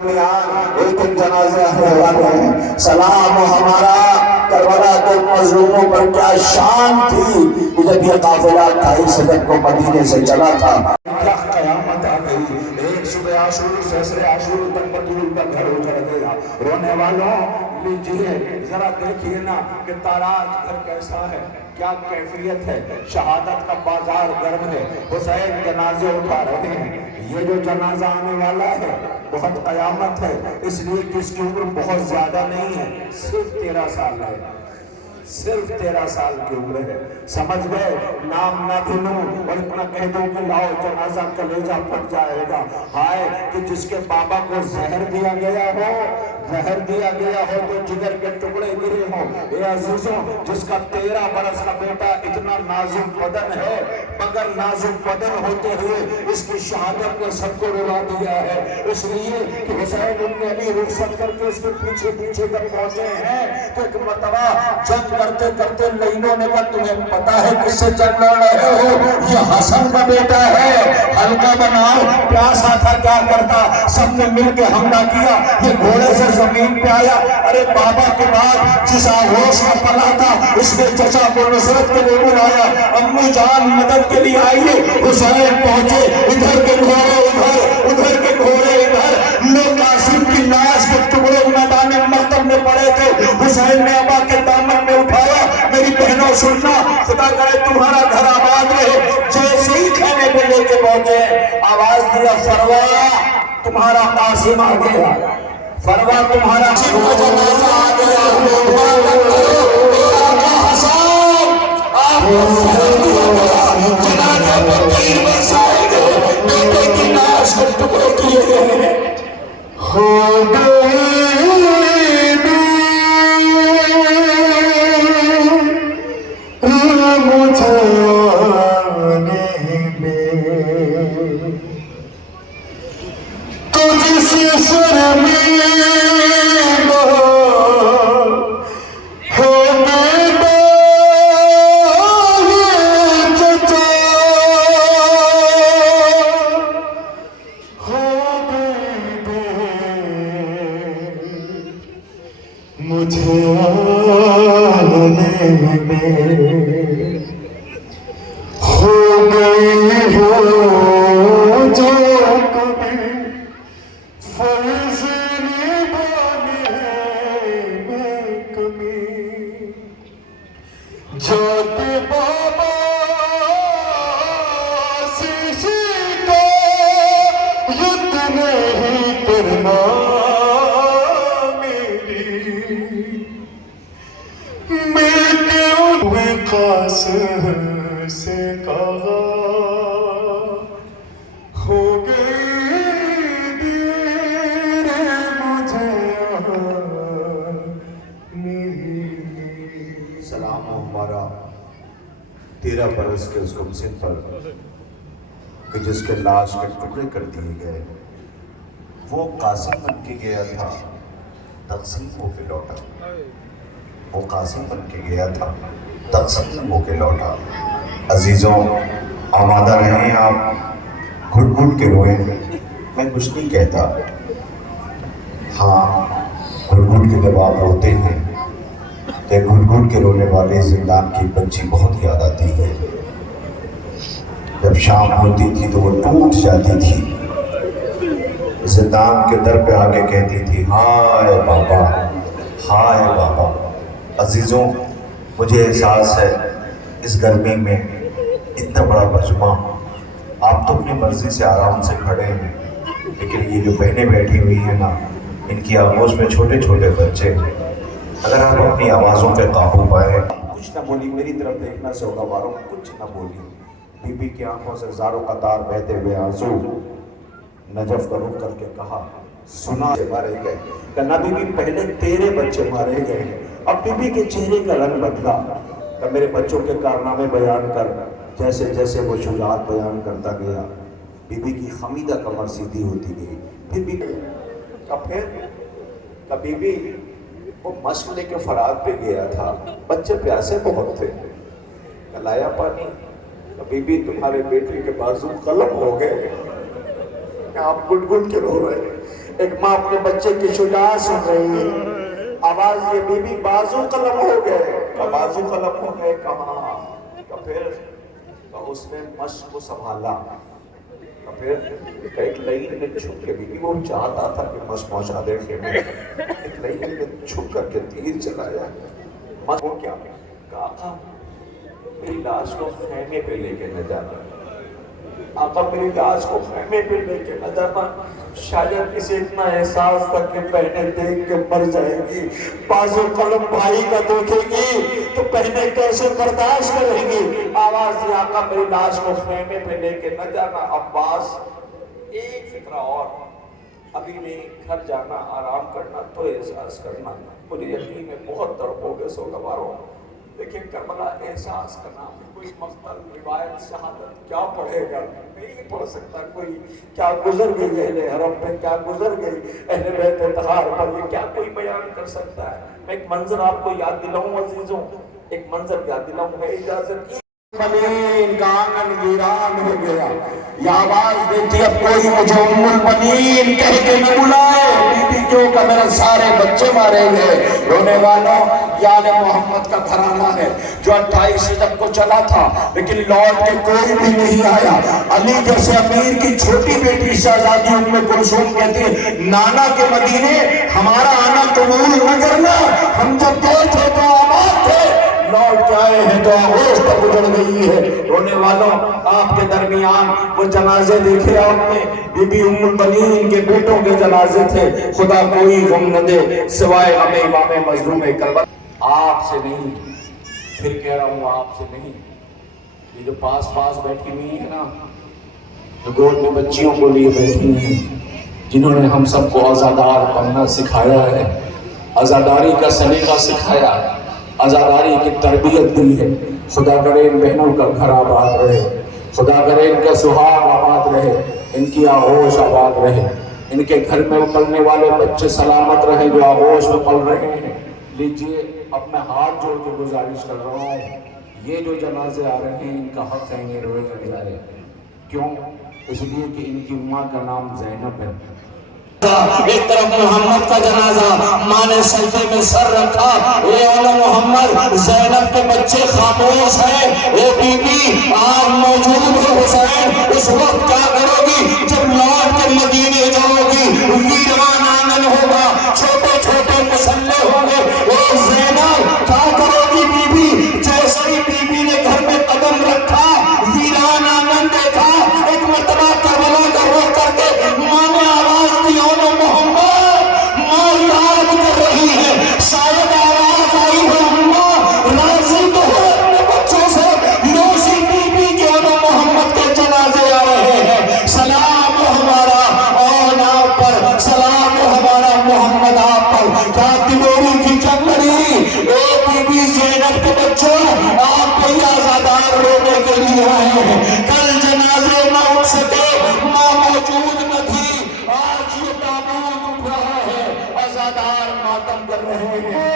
ایک دن جنازے آنے والے ہیں، سلام ہمارا کربلا کے مظلوموں پر کیا شان تھی کہ جب یہ قافلہ 28 رجب کو مدینے سے چلا تھا، کیا قیامت آ گئی۔ ایک صبح عاشور سے عصر عاشور تک بدور کا گھر اجڑ گیا۔ رونے والوں لیجئے ذرا دیکھیے نا کہ تاراج گھر کیسا ہے، کیا کیفیت ہے، شہادت کا بازار گرم ہے، حسین جنازے اٹھا رہے ہیں۔ یہ جو جنازہ آنے والا ہے بہت قیامت ہے، اس لیے کہ اس کی عمر بہت زیادہ نہیں ہے، صرف 13 سال ہے، صرف 13 سال کی عمر ہے۔ سمجھ گئے؟ نام نہ بھولوں اور اتنا کہہ دوں کہ لاؤ جنازہ کلیجہ پھٹ جائے گا۔ ہائے کہ جس کے بابا کو زہر دیا گیا ہو، زہر دیا گیا ہو تو جگر کے ٹکڑے گرے ہوں۔ اے عزیزوں، جس کا 13 برس کا بیٹا اتنا نازک بدن ہے، مگر نازک بدن ہوتے ہوئے اس کی شہادت نے سب کو رلا دیا ہے۔ اس لیے کہ حسین ابن علی رخصت کر کے اس کے پیچھے پیچھے جب پہنچے ہیں تو ایک مرتبہ جنگ کرتے کرتے لینوں نے کہا تمہیں پتا ہے کس سے جنگ لڑ رہے ہو؟ یہ حسن کا بیٹا ہے، ہلکا بناؤ۔ پیاسا تھا کیا کرتا، سب نے مل کے حملہ کیا، یہ گھوڑے سے زمین پہ آیا۔ ارے بابا کے بعد جس آغوش کا پلا تھا اس نے چچا کو نصرت کے لیے بلایا، امی جان مدد کے لیے آئیے۔ حسین پہنچے، ادھر کے گھوڑے ادھر، ادھر کے گھوڑے ادھر، لوگ قاسم کی لاش کے ٹکڑے میدان مقتل میں پڑے تھے۔ حسین نے ابا کے دامن میں اٹھایا، میری بہنوں سننا، خدا کرے تمہارا گھر آباد رہے۔ جیسے ہی کھانے پہ لے کے پہنچے آواز دیا فروا تمہارا قاسم آ گیا، فروا تمہارا جنازہ آ گیا۔ حسین آپ کو سہر دیا گیا، جنازے پہ تیر برسائے گئے، بیٹے کی لاش کے ٹکڑے کیے گئے۔ ہو گئی سے کہا ہو گئی دیر مجھے سلام ہمارا 13 برس کے اس گمسن پر کہ جس کے لاش کے ٹکڑے کر دیے گئے، وہ قاسم بن کے گیا تھا، تقسیم ہو کے لوٹا۔ وہ قاسم بن کے گیا تھا، تقسیم ہو کے لوٹا۔ عزیزوں آمادہ رہیں، آپ گھٹ گھٹ کے روئیں، میں کچھ نہیں کہتا۔ ہاں گھٹ گھٹ کے جب آپ روتے ہیں تو گھٹ گھٹ کے رونے والے زندان کی بچی بہت یاد آتی ہے۔ جب شام ہوتی تھی تو وہ ٹوٹ جاتی تھی، زندان کے در پہ آ کے کہتی تھی ہائے بابا، ہائے بابا۔ عزیزوں مجھے احساس ہے اس گرمی میں اتنا بڑا مجمع، آپ تو اپنی مرضی سے آرام سے کھڑے ہیں، لیکن یہ جو بہنیں بیٹھی ہوئی ہیں نا، ان کی آغوش میں چھوٹے چھوٹے بچے، اگر آپ اپنی آوازوں پہ قابو پائیں۔ کچھ نہ بولی، میری طرف دیکھنا سوگا واروں، کچھ نہ بولی۔ بی بی کی آنکھوں سے زاروں قطار بہتے ہوئے آنسو، نجف کا رخ کر کے کہا سنا مارے گئے، کہا بی بی پہلے تیرے بچے مارے گئے، اب بی بی کے چہرے کا رنگ بدلا، کہ میرے بچوں کے کارنامے بیان کر۔ جیسے جیسے وہ شجاعت بیان کرتا گیا، بی بی کی خمیدہ کمر سیدھی ہوتی گئی۔ بی بی کا پھر کہ بی بی وہ مشق لے کے فرات پہ گیا تھا، بچے پیاسے بہت تھے، کہ لایا پانی؟ کہ بی بی تمہارے بیٹے کے بازو قلم ہو گئے۔ آپ گھٹ گھٹ کے رو رہے ہیں، ایک ماں اپنے بچے کی شجاعت سن رہی ہے، آواز یہ بی بی بازو قلم ہو گئے، کہ بازو قلم ہو گئے کہاں، کہ پھر اس نے مشق کو سنبھالا، کہ پھر ایک لئین میں چھپ کے بھی وہ چاہتا تھا کہ مشق پہنچا دے خیمے، ایک لئین میں چھپ کر کے تیر چلایا، مشق ہو کیا کہ آقا میری لاش کو خیمے پہ لے کے نہ جانا، آقا میری لاش کو خیمے پہ لے کے نہ جانا، شاید اسے اتنا احساس تک کہ بہنیں دیکھ کے مر جائے گی، بازو قلم بھائی کا دیکھے گی تو بہنیں کیسے برداشت کریں گی، آواز سے آقا میری لاش کو خیمے پہ لے کے نہ جانا۔ عباس ایک فکرہ اور، ابھی نہیں گھر جانا آرام کرنا تو احساس کرنا، مجھے یقین ہے بہت تڑپو گے سوگواروں، لیکن کربلا احساس کرنا کوئی مقتل روایت شہادت کیا پڑھے گا، نہیں پڑھ سکتا کوئی، کیا گزر گئی اہل حرم پہ، کیا گزر گئی اہل بیت طہار پر، یہ کیا کوئی بیان کر سکتا ہے۔ میں ایک منظر آپ کو یاد دلاؤں عزیزوں، ایک منظر یاد دلاؤں، ہے اجازت البنین کا آنگن ویران ہو گیا، یہ آواز دیتی اب کوئی مجھے ام البنین کہہ کے نہ بلائے، بی بی کیوں کہ میرے سارے بچے مارے گئے، رونے والوں یہ آل محمد کا گھرانہ ہے جو 28 رجب کو چلا تھا لیکن لوٹ کے کوئی بھی نہیں آیا۔ علی جیسے امیر کی چھوٹی بیٹی شہزادی ام کلثوم کہتی ہے نانا کے مدینے ہمارا آنا قبول نہ کرنا، ہم جب دور تھے تو آباد تھے، لوٹ کے آئے ہیں تو آغوش پر گزر گئی ہے۔ رونے والوں آپ کے درمیان وہ جنازے دیکھے آپ نے، بی بی ام البنین کے بیٹوں کے جنازے تھے، خدا کوئی غم نہ دے سوائے غم امام مظلوم کربلا۔ آپ سے نہیں، پھر کہہ رہا ہوں آپ سے نہیں، یہ جو پاس بیٹھی ہوئی ہے نا، جو گود میں بچیوں کو لیے بیٹھی ہیں، جنہوں نے ہم سب کو عزادار بننا سکھایا ہے، عزاداری کا سلیقہ سکھایا، عزاداری کی تربیت دی ہے، خدا کرے ان بہنوں کا گھر آباد رہے، خدا کرے ان کا سہاگ آباد رہے، ان کی آغوش آباد رہے، ان کے گھر میں پلنے والے بچے سلامت رہیں جو آغوش میں پل رہے ہیں۔ لیجئے اب میں ہاتھ جوڑ کے گزارش کر رہا ہوں، یہ جو جنازے آ رہے ہیں ان کا حق ہے یہ روئے جائے، کیوں؟ اس لیے کہ ان کی ماں کا نام زینب ہے۔ ایک طرف محمد کا جنازہ، ماں نے سجدے میں سر رکھا، اے اولا محمد زینب کے بچے خاموش ہیں، اے بی بی آپ موجود ہو حسین، اس وقت کیا کرو گی جب لوٹ کے مدینے جاؤ گی، ویران آنگن ہوگا، چھوٹے چھوٹے مسلح ہوں گے، اے زینب کیا کرو گی بی بی؟ جیسے ہی بی بی نے گھر میں قدم رکھا، ویران آنگن دیکھا، ایک مرتبہ کربلا کا رخ کر کے ماں نے آواز دی محمد، ماں یاد کر رہی ہے، شاید آواز آئی ہے اماں راضی تو ہے اپنے بچوں سے، روزی بی بی کے محمد کے جنازے آ رہے ہیں، سلام ہو ہمارا آن آپ پر، سلام ہو ہمارا محمد آپ پر، کیا تلوری کی جنگ لڑی، اے بی بی زینب کے بچوں آپ کئی آزادار رونے کے لیے آئے ہیں، کل جنازے نہ اٹھ سکے، ماں موجود نہ تھی، آج یہ تابوت اٹھ رہا ہے، عزادار ماتم کر رہے ہیں۔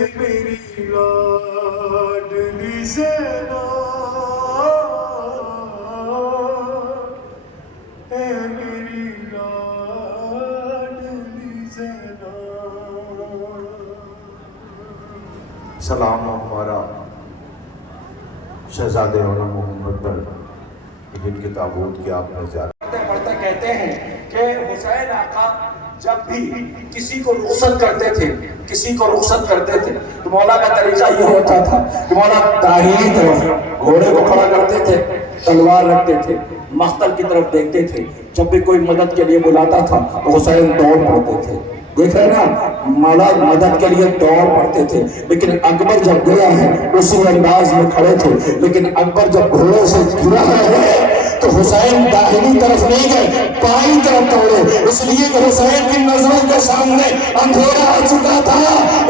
میری لاڈلی زینب، اے میری لاڈلی زینب۔ سلام ہمارا شہزادے مولانا محمد پر، جن کے تابوت کی آپ نے زیارت پڑھتے کہتے ہیں کہ حسین آقا جب بھی کسی کو رخصت کرتے تھے تو مولا کا طریقہ یہ ہوتا تھا کہ مولا داہنی طرف گھوڑے کو کھڑا کرتے تھے، تلوار رکھتے تھے، مقتل کی طرف دیکھتے تھے۔ جب بھی کوئی مدد کے لیے بلاتا تھا تو حسین دوڑ پڑتے تھے۔ دیکھ رہے نا، مولا مدد کے لیے دوڑ پڑتے تھے، لیکن اکبر جب گیا ہے اسی انداز میں کھڑے تھے، لیکن اکبر جب گھوڑے سے گرا ہے تو حسین داہنی طرف نہیں گئے، بائیں طرف دوڑے، اس لیے کہ حسین کی نظروں کے سامنے اندھیرا آ چکا تھا۔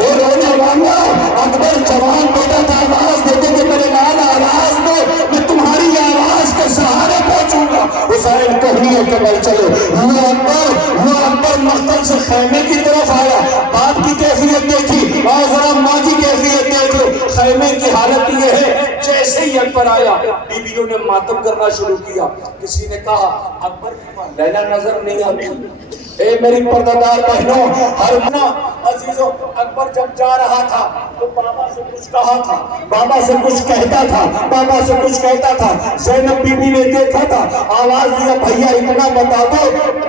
اے رونے والا، اکبر جوان بیٹا تھا، آواز دیتے کہ میرے لال آواز دو، میں تمہاری آواز کے سہارے پہنچوں گا۔ حسین کوہنیوں کے بل چلے، وہ اکبر مقتل سے خیمے کی طرف آیا، باپ کی کیفیت دیکھی اور ذرا ماں کی کیفیت دیکھ لو۔ خیمے کی حالت یہ ہے، جیسے ہی اکبر آیا بیویوں نے ماتم کرنا شروع کیا۔ کسی نے کہا اکبر کی ماں لیلا نظر نہیں آتی۔ اے میری پردہ دار بہنوں، ہرمنا عزیزوں، اکبر جب جا رہا تھا تو بابا سے کچھ کہا تھا، بابا سے کچھ کہتا تھا، بابا سے کچھ کہتا تھا۔ زینب بی بی نے دیکھا تھا، آواز دیا بھیا اتنا بتا دو،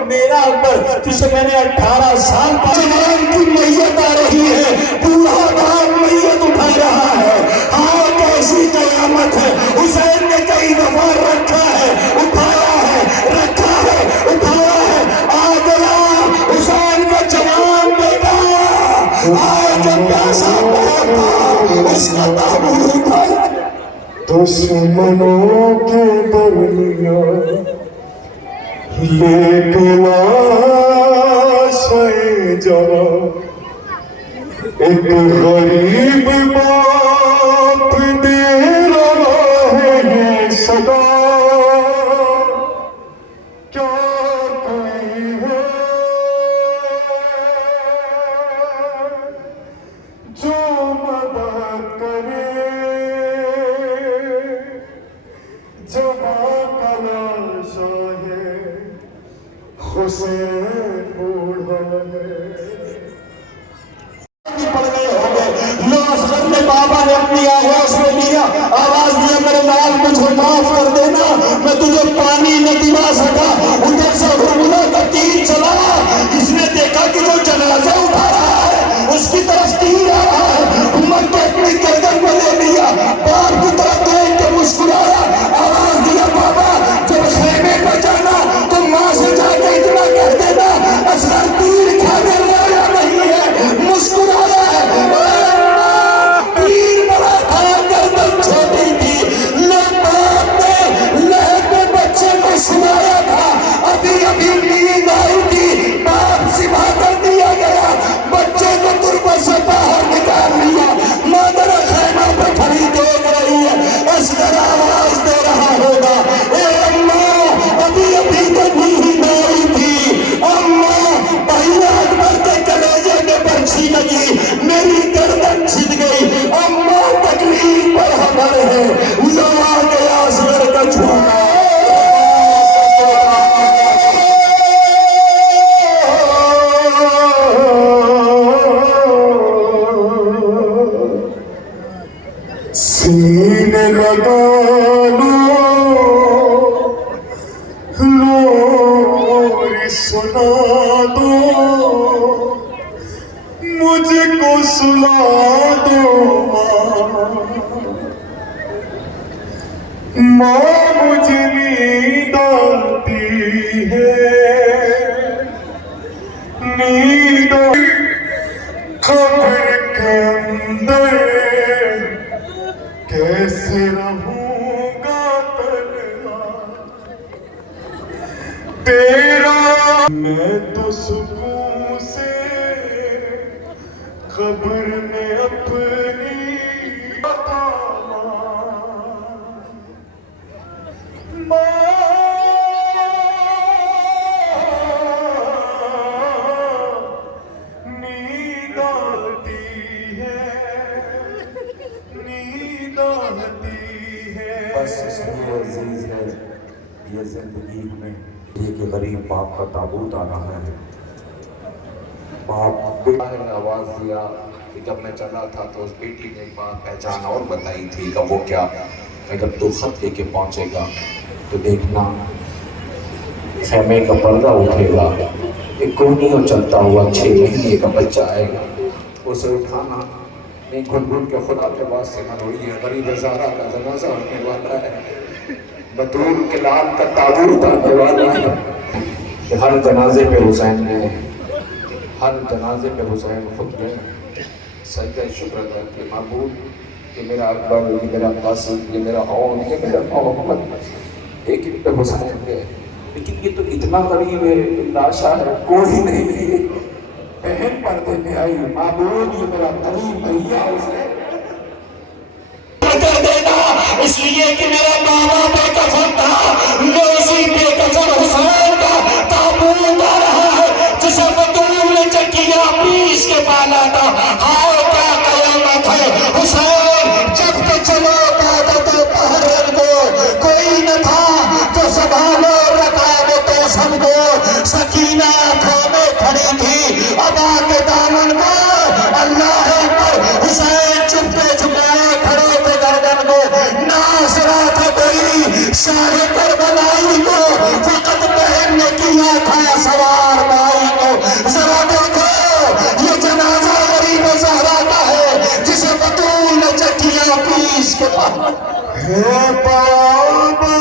میرا اکبر جسے میں نے 18 سال جوان کی میت آ رہی ہے، بوڑھا باپ میت اٹھا رہا ہے، ہاں کیسی قیامت ہے۔ حسین نے کئی دفعہ رکھا ہے، اٹھایا ہے، رکھا ہے، اٹھایا ہے، آ گیا حسین کا جوان بیٹا، آج جب پیاسا پہتا اس کا تابوت اٹھایا۔ دشمنوں کے درمیان لیکن لاشیں جوان، ایک غریب باپ دے رہا ہے یہ صدا، کیا کوئی ہے جو مدد کرے، جب کلاشا ہے حسین بوڑھا ہے۔ پڑ گئے ہوں گے، لو اصغر میں بابا نے اپنی آواز میں لیا، آواز دیا میرے لال مجھے معاف کر دینا، میں تجھے پانی نہ دلا سکا۔ ادھر سے حرملہ کا تیر چلا، اس نے دیکھا کہ جو جنازہ اٹھا رہا ہے اس کی طرف تیر آ رہا ہے، امت کو اپنی گردن میں لے لیا، باپ کی طرف دیکھ کے مسکرایا، آواز دیا بابا جب خیمے میں جانا تو ماں سے جا کے اتنا کہہ دینا اصغر تیر کھانے والا نہیں ہے، مسکرایا ہے۔ تیر بڑا تھا، گردن چھوٹی تھی، باپ نے لہب میں بچے کو سنایا تھا، ابھی نیند آئی تھی، باپ سبا کر دیا گیا، بچے کو تربت سے باہر نکال لیا، مادر خیمہ پہ کھڑی دیکھ رہی ہے، اصغر آواز دے رہا ہوگا اے اماں ابھی تو نیند آئی تھی، اماں بھیا اکبر کے کلیجے میں برچھی لگی، میری گردن چھٹ گئی، اماں تکلیف پر خبر ہے، لوا گیا اصغر کا جھولا۔ سینے لگا لو لوری سنا دو، مجھ کو سلا دو ماں مجھے نیند آتی ہے، نیند قبر کے اندر کیسے رہوں گا تنہا تیرا، میں تو سکون سے قبر میں اپنی نیند آتی ہے بس اس لیے عزیز ہے یہ زندگی ہمیں یہ کہ غریب باپ کا تابوت آ رہا ہے. باپ نے آواز دیا کہ جب میں چلا تھا تو اس بیٹی نے ایک بات پہچان اور بتائی تھی کہ وہ کیا کہ جب تو خط لے کے پہنچے گا تو دیکھنا خیمے کا پردہ اٹھے گا, ایک کوہنیوں چلتا ہوا 6 مہینے کا بچہ آئے گا, اسے اٹھانا نہیں گھن کے خدا کے واسطے نہ روئیے, غریب زہرا کا جنازہ ہونے والا ہے, بطول کے لال کا تابوت آنے والا ہے. کہ ہر جنازے پہ حسین گئے, ہر جنازے پہ حسین خود گئے, سجدہ شکر کر کے معبود یہ میرا اکبر, یہ میرا قاسم, یہ میرا عون, یہ میرا محمد, ایک ایک پہ حسین گئے. لیکن یہ تو اتنا قریب ہے, لاشا ہے, کوئی نہیں ہے. بہن پردے میں آئی, معبود یہ میرا قریب بھیا حسین کر دینا, اس لیے کہ میرا بابا بے کفن تھا, میں اسی بے کفن حسین کا تابوت آ رہا ہے جسے بطول نے چکیاں پیس کے پالا تھا. ہاؤ کیا قیامت ہے حسین, جب تو چلو قادت تحرر کو, کوئی نہ تھا جو سنبھالو رکاب تو سب کو. سکینہ تھامے کھڑی تھی ابا کے دامن کو, اللہ پر حسین چپتے چپائے کھڑے تھے گردن کو. ناصرہ تھا کوئی شاہ کربلائی کو, فقط بہن نے کیا تھا سوار بائی کو. ذرا دیکھو یہ جنازہ غریب زہرا کا ہے جسے بطول نے چکیاں پیس کے پالا. ہے بابا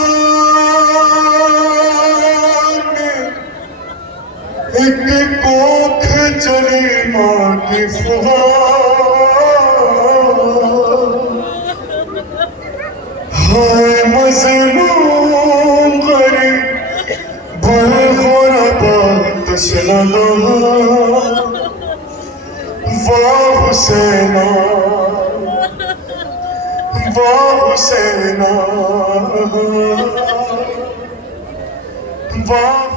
ایک کوکھ چلی ماں کی فغان, ہائے مظلوم غریب بھل غربا تسللا, واہ حسینہ واہ حسینہ واہ